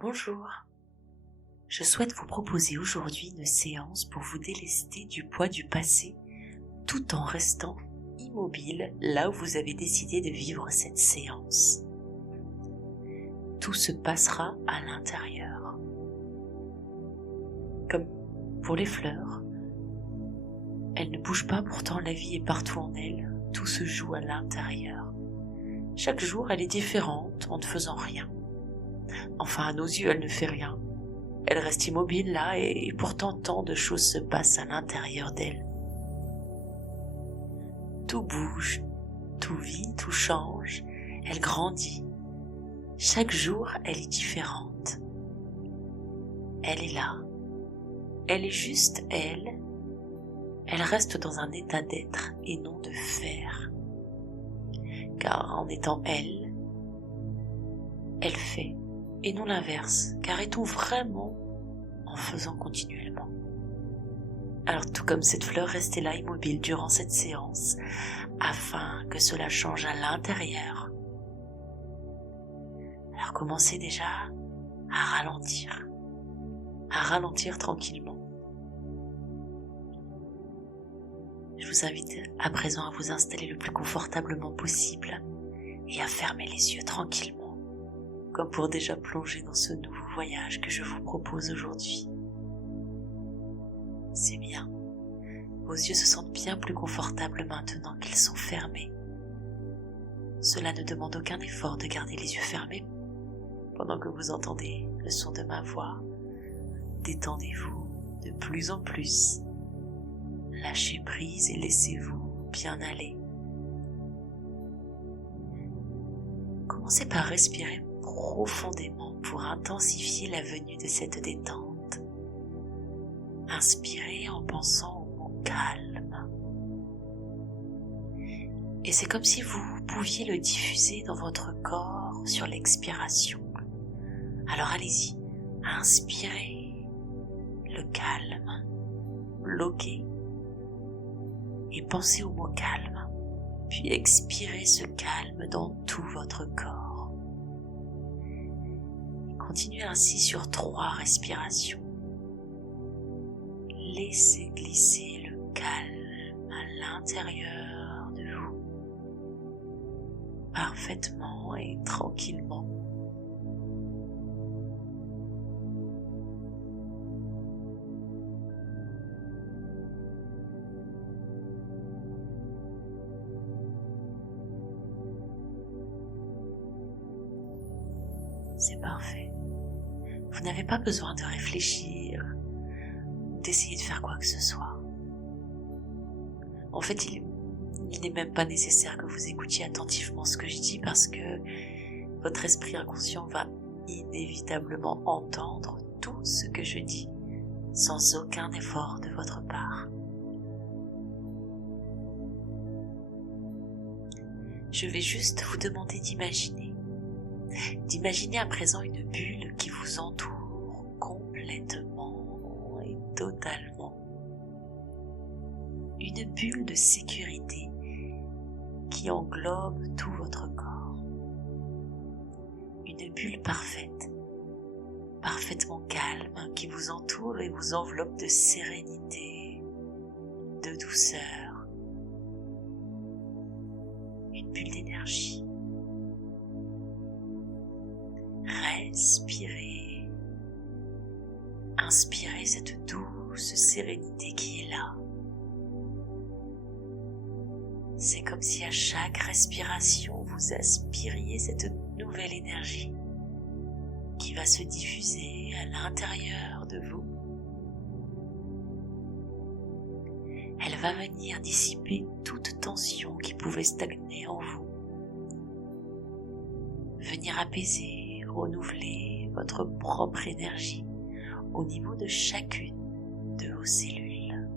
Bonjour, je souhaite vous proposer aujourd'hui une séance pour vous délester du poids du passé tout en restant immobile là où vous avez décidé de vivre cette séance. Tout se passera à l'intérieur. Comme pour les fleurs, elles ne bougent pas, pourtant la vie est partout en elles, tout se joue à l'intérieur. Chaque jour elle est différente en ne faisant rien. Enfin, à nos yeux, elle ne fait rien. Elle reste immobile là et pourtant tant de choses se passent à l'intérieur d'elle. Tout bouge, tout vit, tout change, elle grandit. Chaque jour, elle est différente. Elle est là. Elle est juste elle. Elle reste dans un état d'être et non de faire. Car en étant elle, elle fait. Et non l'inverse, car est-on vraiment en faisant continuellement? Alors tout comme cette fleur, restez là immobile durant cette séance, afin que cela change à l'intérieur. Alors commencez déjà à ralentir tranquillement. Je vous invite à présent à vous installer le plus confortablement possible et à fermer les yeux tranquillement, comme pour déjà plonger dans ce nouveau voyage que je vous propose aujourd'hui. C'est bien. Vos yeux se sentent bien plus confortables maintenant qu'ils sont fermés. Cela ne demande aucun effort de garder les yeux fermés pendant que vous entendez le son de ma voix. Détendez-vous de plus en plus. Lâchez prise et laissez-vous bien aller. Commencez par respirer profondément pour intensifier la venue de cette détente. Inspirez en pensant au mot calme. Et c'est comme si vous pouviez le diffuser dans votre corps sur l'expiration. Alors allez-y, inspirez le calme, bloquez et pensez au mot calme, puis expirez ce calme dans tout votre corps. Continuez ainsi sur 3 respirations. Laissez glisser le calme à l'intérieur de vous, parfaitement et tranquillement. C'est parfait. Vous n'avez pas besoin de réfléchir, d'essayer de faire quoi que ce soit. En fait, il n'est même pas nécessaire que vous écoutiez attentivement ce que je dis parce que votre esprit inconscient va inévitablement entendre tout ce que je dis sans aucun effort de votre part. Je vais juste vous demander d'imaginer à présent une bulle qui vous entoure complètement et totalement. Une bulle de sécurité qui englobe tout votre corps. Une bulle parfaite, parfaitement calme qui vous entoure et vous enveloppe de sérénité, de douceur. Une bulle d'énergie. Respirez, inspirez cette douce sérénité qui est là. C'est comme si à chaque respiration vous aspiriez cette nouvelle énergie qui va se diffuser à l'intérieur de vous. Elle va venir dissiper toute tension qui pouvait stagner en vous, venir apaiser, renouveler votre propre énergie au niveau de chacune de vos cellules.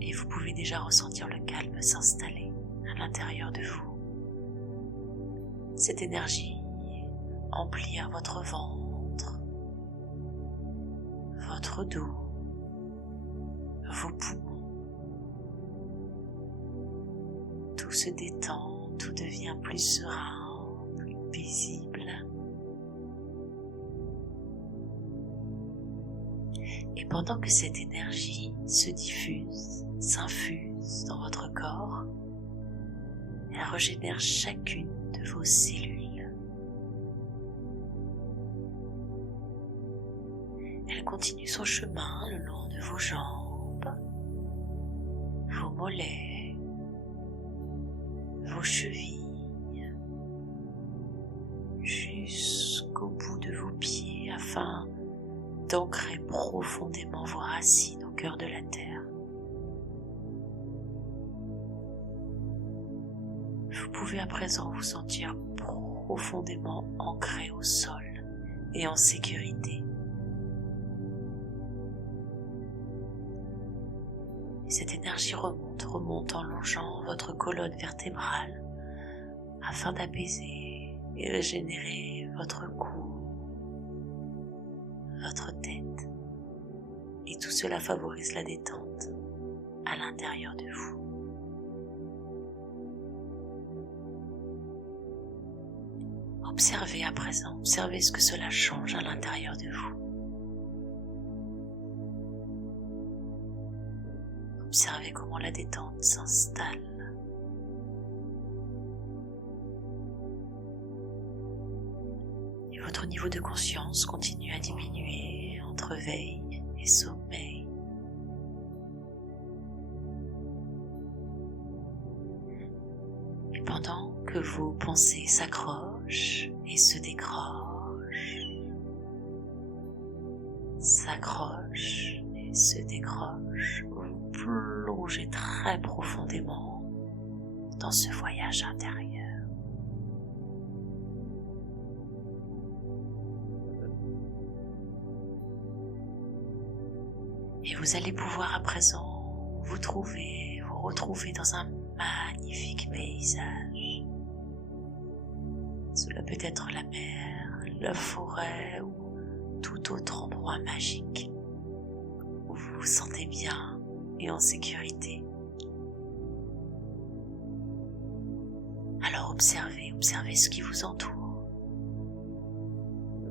Et vous pouvez déjà ressentir le calme s'installer à l'intérieur de vous. Cette énergie emplir votre ventre, votre dos, vos poumons. Tout se détend, tout devient plus serein, plus paisible. Et pendant que cette énergie se diffuse, s'infuse dans votre corps, elle régénère chacune de vos cellules. Elle continue son chemin le long de vos jambes, vos mollets, vos chevilles, jusqu'au bout de vos pieds afin d'ancrer profondément vos racines au cœur de la terre. Vous pouvez à présent vous sentir profondément ancré au sol et en sécurité. Et cette énergie remonte en longeant votre colonne vertébrale afin d'apaiser et régénérer votre cou, votre tête. Et tout cela favorise la détente à l'intérieur de vous. Observez à présent, observez ce que cela change à l'intérieur de vous. Observez comment la détente s'installe. Et votre niveau de conscience continue à diminuer entre veille et sommeil. Et pendant que vos pensées s'accrochent et se s'accrochent et se décrochent, vous plongez très profondément dans ce voyage intérieur. Et vous allez pouvoir à présent vous retrouver dans un magnifique paysage. Cela peut être la mer, la forêt ou tout autre endroit magique où vous vous sentez bien et en sécurité. Alors observez ce qui vous entoure,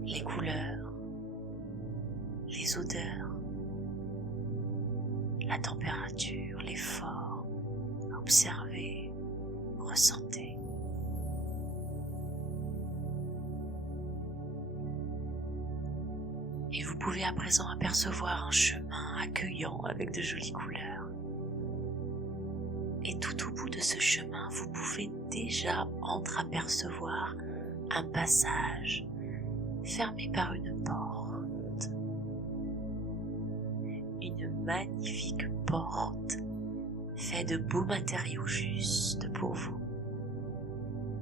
les couleurs, les odeurs, la température, les formes. Observez, ressentez. Et vous pouvez à présent apercevoir un chemin accueillant avec de jolies couleurs. Et tout au bout de ce chemin, vous pouvez déjà entreapercevoir un passage fermé par une porte. Une magnifique porte faite de beaux matériaux juste pour vous,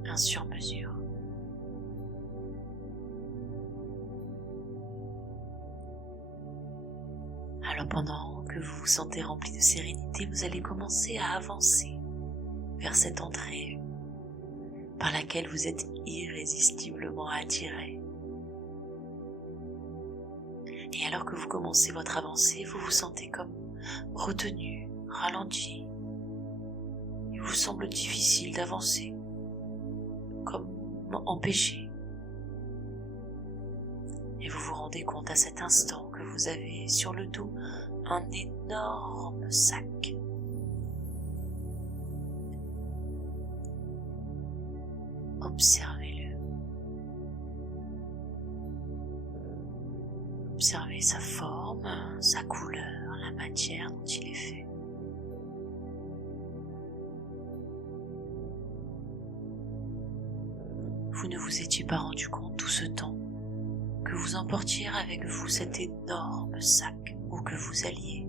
un sur-mesure. Alors pendant que vous vous sentez rempli de sérénité, vous allez commencer à avancer vers cette entrée par laquelle vous êtes irrésistiblement attiré. Et alors que vous commencez votre avancée, vous vous sentez comme retenu, ralenti. Il vous semble difficile d'avancer, comme empêché. Et vous vous rendez compte à cet instant que vous avez sur le dos un énorme sac. Observez-le. Observez sa forme, sa couleur, la matière dont il est fait. Vous ne vous étiez pas rendu compte tout ce temps que vous emportiez avec vous cet énorme sac où que vous alliez.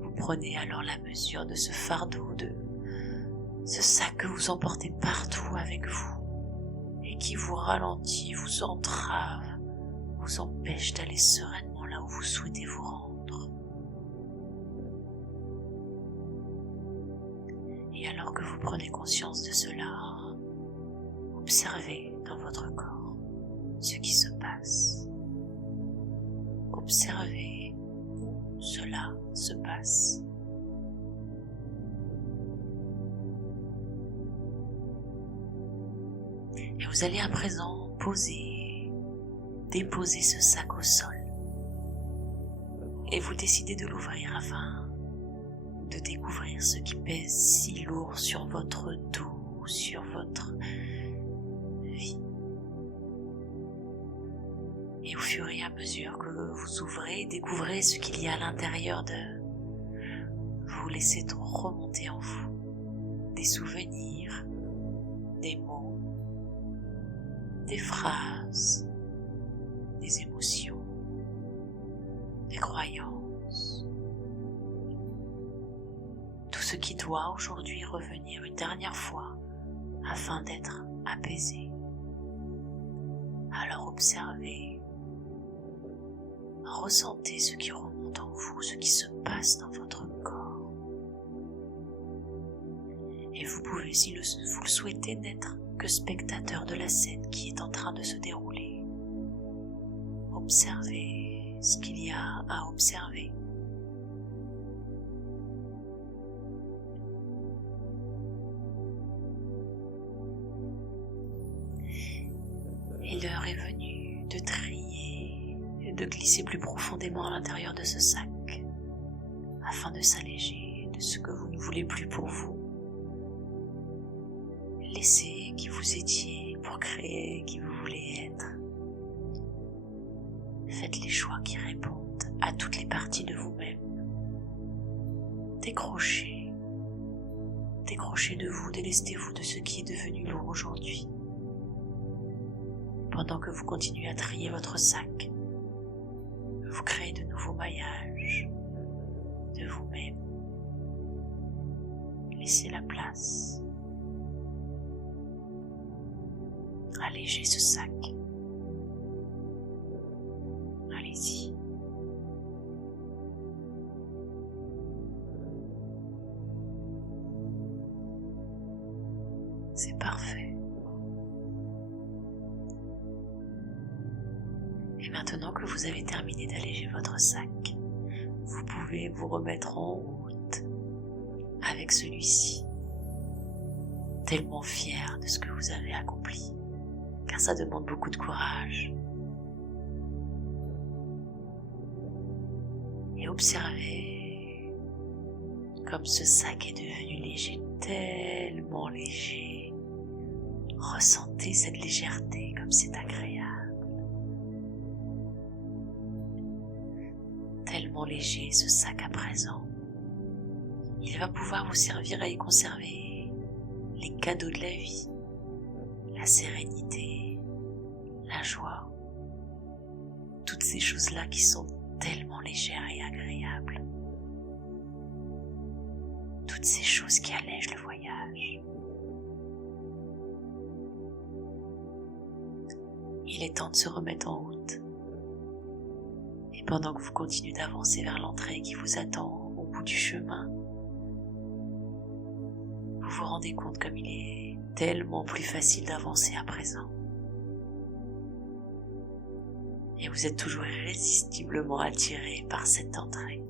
Vous prenez alors la mesure de ce fardeau, de ce sac que vous emportez partout avec vous et qui vous ralentit, vous entrave, vous empêche d'aller sereinement là où vous souhaitez vous rendre. Et alors que vous prenez conscience de cela, observez dans votre corps ce qui se passe. Observez où cela se passe. vous allez à présent déposer ce sac au sol. Et vous décidez de l'ouvrir afin de découvrir ce qui pèse si lourd sur votre dos, sur votre vie. Et au fur et à mesure que vous ouvrez, découvrez ce qu'il y a à l'intérieur vous laissez remonter en vous des souvenirs, des mots, des phrases, des émotions, des croyances. Tout ce qui doit aujourd'hui revenir une dernière fois afin d'être apaisé. Alors observez, ressentez ce qui remonte en vous, ce qui se passe dans votre corps. Et vous pouvez, si vous le souhaitez, n'être que spectateur de la scène qui est en train de se dérouler. Observez ce qu'il y a à observer. Et l'heure est venue de trier et de glisser plus profondément à l'intérieur de ce sac afin de s'alléger de ce que vous ne voulez plus pour vous. Laissez qui vous étiez pour créer qui vous voulez être. Faites les choix qui répondent à toutes les parties de vous-même. Décrochez de vous, délestez-vous de ce qui est devenu lourd aujourd'hui. Pendant que vous continuez à trier votre sac, vous créez de nouveaux maillages de vous-même. Laissez la place. Allégez ce sac. Allez-y. C'est parfait. Et maintenant que vous avez terminé d'alléger votre sac, vous pouvez vous remettre en route avec celui-ci, tellement fier de ce que vous avez accompli, car ça demande beaucoup de courage. Et observez comme ce sac est devenu léger, tellement léger. Ressentez cette légèreté comme c'est agréable. Tellement léger ce sac à présent. Il va pouvoir vous servir à y conserver les cadeaux de la vie, la sérénité, la joie, toutes ces choses-là qui sont tellement légères et agréables. Toutes ces choses qui allègent le voyage. Il est temps de se remettre en route. Et pendant que vous continuez d'avancer vers l'entrée qui vous attend au bout du chemin, vous vous rendez compte comme il est tellement plus facile d'avancer à présent. Et vous êtes toujours irrésistiblement attiré par cette entrée.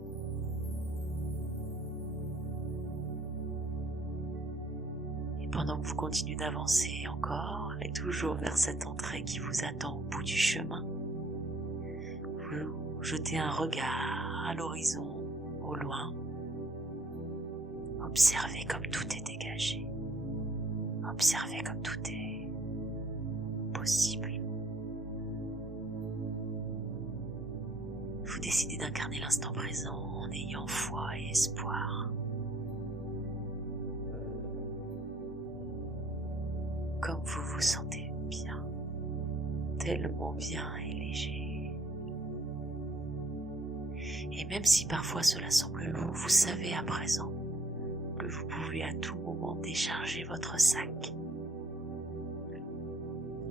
Et pendant que vous continuez d'avancer encore et toujours vers cette entrée qui vous attend au bout du chemin, vous jetez un regard à l'horizon, au loin. Observez comme tout est dégagé. Observez comme tout est possible. Vous décidez d'incarner l'instant présent en ayant foi et espoir. Comme vous vous sentez bien, tellement bien et léger. Et même si parfois cela semble lourd, vous savez à présent que vous pouvez à tout moment décharger votre sac.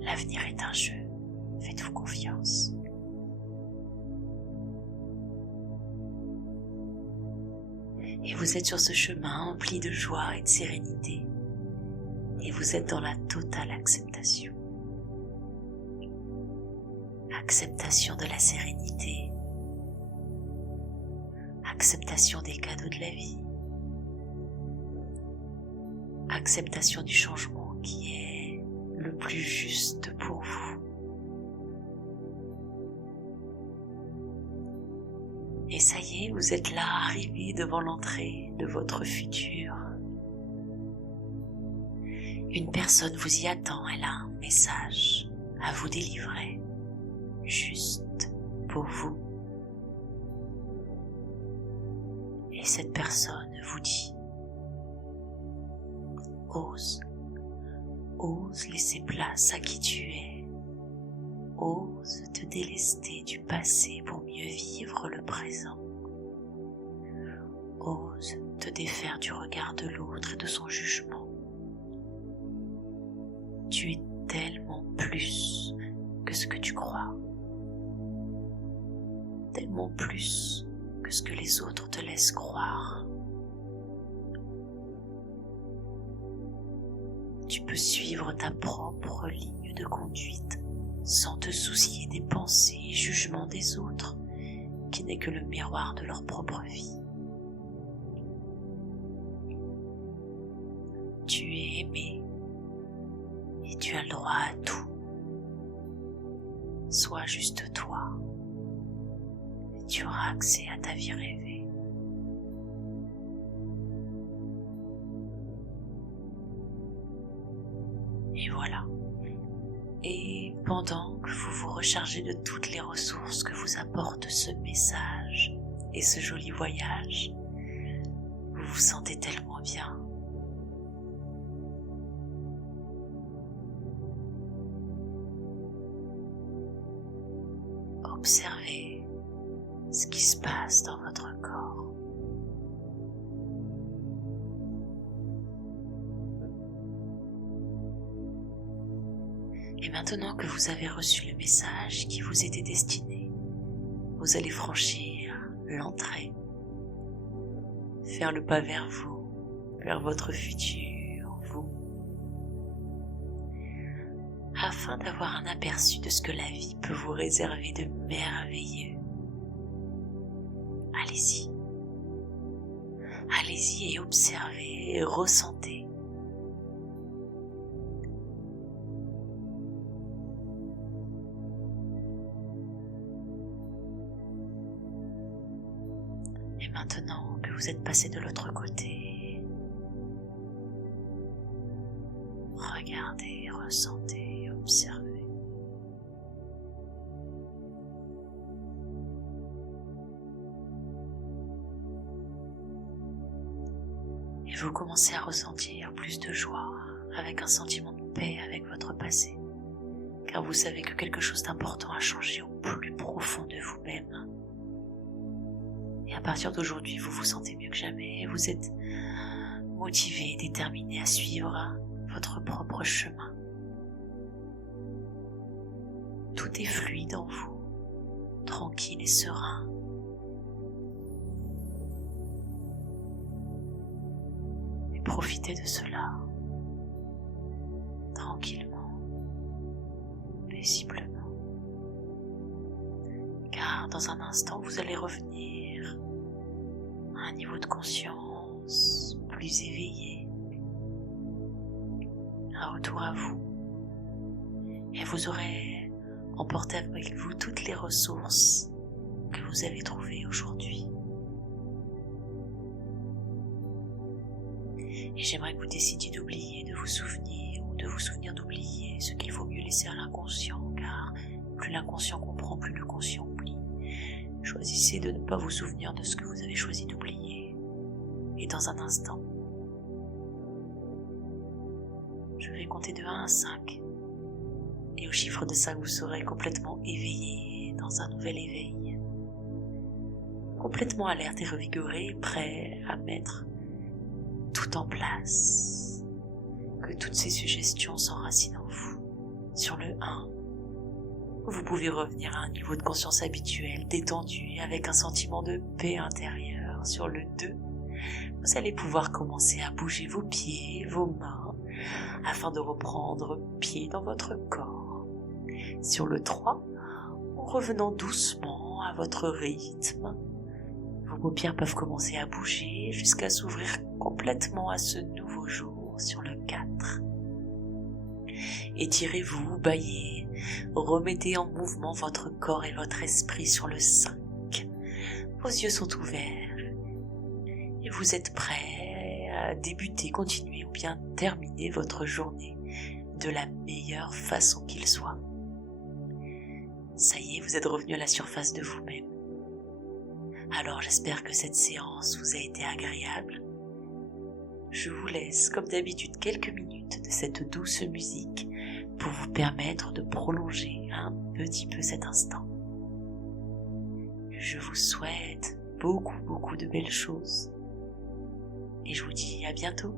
L'avenir est un jeu, faites-vous confiance. Et vous êtes sur ce chemin empli de joie et de sérénité. Et vous êtes dans la totale acceptation. Acceptation de la sérénité. Acceptation des cadeaux de la vie. Acceptation du changement qui est le plus plus juste pour vous. Et ça y est, vous êtes là, arrivé devant l'entrée de votre futur. Une personne vous y attend, elle a un message à vous délivrer, juste pour vous. Et cette personne vous dit: ose laisser place à qui tu es. Ose te délester du passé pour mieux vivre le présent. Ose te défaire du regard de l'autre et de son jugement. Tu es tellement plus que ce que tu crois. Tellement plus que ce que les autres te laissent croire. Tu peux suivre ta propre ligne de conduite sans te soucier des pensées et jugements des autres, qui n'est que le miroir de leur propre vie. Tu es aimé et tu as le droit à tout. Sois juste toi et tu auras accès à ta vie rêvée. Et voilà. Et pendant que vous vous rechargez de toutes les ressources que vous apporte ce message et ce joli voyage, vous vous sentez tellement bien. Observez ce qui se passe dans votre corps. Et maintenant que vous avez reçu le message qui vous était destiné, vous allez franchir l'entrée, faire le pas vers vous, vers votre futur, vous, afin d'avoir un aperçu de ce que la vie peut vous réserver de merveilleux. Allez-y. Allez-y et observez et ressentez. Et maintenant que vous êtes passé de l'autre côté, regardez, ressentez, observez. Et vous commencez à ressentir plus de joie, avec un sentiment de paix avec votre passé, car vous savez que quelque chose d'important a changé au plus profond de vous-même. Et à partir d'aujourd'hui, vous vous sentez mieux que jamais et vous êtes motivé, déterminé à suivre votre propre chemin. Tout est fluide en vous, tranquille et serein. Et profitez de cela, tranquillement, paisiblement. Car dans un instant, vous allez revenir à un niveau de conscience plus éveillé, un retour à vous, et vous aurez emporté avec vous toutes les ressources que vous avez trouvées aujourd'hui. Et j'aimerais que vous décidiez d'oublier de vous souvenir ou de vous souvenir d'oublier ce qu'il vaut mieux laisser à l'inconscient, car plus l'inconscient comprend, plus le conscient oublie. Choisissez de ne pas vous souvenir de ce que vous avez choisi d'oublier. Et dans un instant, je vais compter de 1 à 5. Et au chiffre de 5, vous serez complètement éveillé dans un nouvel éveil. Complètement alerte et revigoré, prêt à mettre tout en place. Que toutes ces suggestions s'enracinent en vous. Sur le 1, vous pouvez revenir à un niveau de conscience habituel, détendu, avec un sentiment de paix intérieure. Sur le 2, vous allez pouvoir commencer à bouger vos pieds, vos mains, afin de reprendre pied dans votre corps. Sur le 3, en revenant doucement à votre rythme, vos paupières peuvent commencer à bouger jusqu'à s'ouvrir complètement à ce nouveau jour. Sur le 4, Étirez-vous, bâillez, remettez en mouvement votre corps et votre esprit sur le 5. Vos yeux sont ouverts et vous êtes prêts à débuter, continuer ou bien terminer votre journée de la meilleure façon qu'il soit. Ça y est, vous êtes revenu à la surface de vous-même. Alors j'espère que cette séance vous a été agréable. Je vous laisse, comme d'habitude, quelques minutes de cette douce musique pour vous permettre de prolonger un petit peu cet instant. Je vous souhaite beaucoup de belles choses et je vous dis à bientôt.